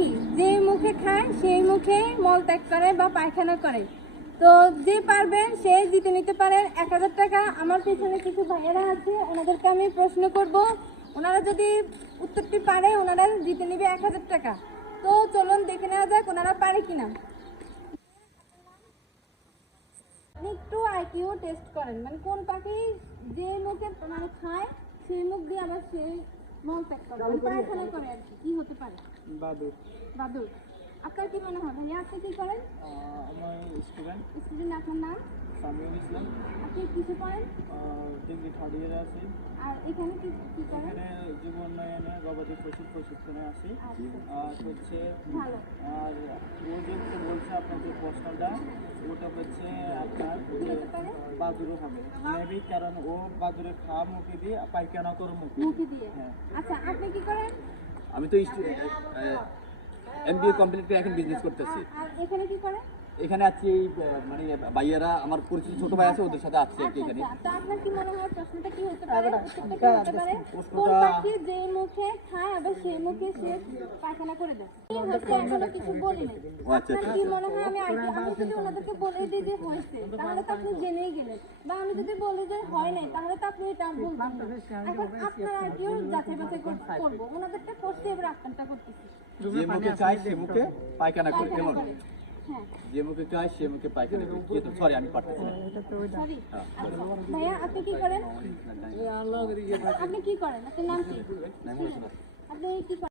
কি? যে মুখে খায়, সেই মুখে মল ত্যাগ করে বা পায়খানা করে। তো যে পারবেন সে জিতে নিতে পারেন এক হাজার টাকা আমার পিছনে কিছু ভাইয়েরা আছে, ওনাদেরকে আমি প্রশ্ন করব। ওনারা যদি উত্তরটি পারে, ওনারা জিতে নেবে এক হাজার টাকা। তো চলুন দেখে নেওয়া যাক ওনারা পারে কিনা। একটু আইকিউ টেস্ট করেন। মানে কোন পাখি যে মুখে মানে খায়, সেই মুখ দিয়ে আবার সেই মল ত্যাগ করে। পায়খানা করে আর কি কি হতে পারে? বাদুর বাদুর আপনার কি মনে হয়? ভাইয়া আপনি কি করেন? আমার স্টুডেন্ট স্টুডেন্ট আপনার নাম? সামিউল ইসলাম। আপনি কিছু করেন? ডিগ্রি থার্ড ইয়ারে আছি। আর এখানে কি কি করেন? এখানে যুব উন্নয়নে গবাদি পশু প্রশিক্ষণে আছি। আচ্ছা। আর হচ্ছে আর ও যে বলছে আপনার যে প্রশ্নটা ওটা হচ্ছে আপনার যে বাদুরও হবে। মেবি কারণ ও বাজুরে খাওয়া মুখে দিয়ে পায়খানা করে মুখে মুখে দিয়ে? হ্যাঁ। আচ্ছা আপনি কি করেন? আমি তো এমবিএ কমপ্লিট করে এখন বিজনেস করতেছি। আর এখানে কি করেন? এখানে আছি এই, মানে ভাইয়েরা আমার পরিচিত ছোট ভাই আছে ওদের সাথে আছি আর কি আচ্ছা এখানে। আচ্ছা তো আপনার কি মনে হয় প্রশ্নটা কি হতে পারে? উত্তরটা কি হতে পারে? কোন পাখি যে মুখে খায় আবার সেই মুখে সে পায়খানা করে দেয়? কি হচ্ছে এখনও কিছু বলি নাই। আচ্ছা, আপনার কি মনে হয় আমি আগে আমি যদি ওনাদেরকে বলে দিই যে হয়েছে তাহলে তো আপনি জেনেই গেলেন। বা আমি যদি বলি যে হয় নাই তাহলে তো আপনি এটা বলবেন এখন আপনার আর কেউ যাচাই বাছাই করব। ওনাদেরটা করতে এবার আপনারটা করতেছি। যে মুখে চাই সে মুখে পায়খানা করে কেমন? করে। যে মুখে চাই সে মুখে পায়খানা তো সরি আমি পারতেছি না। সরি আচ্ছা ভাইয়া আপনি কি করেন? আপনি কি করেন? আপনার নাম কি। আপনি কি করেন?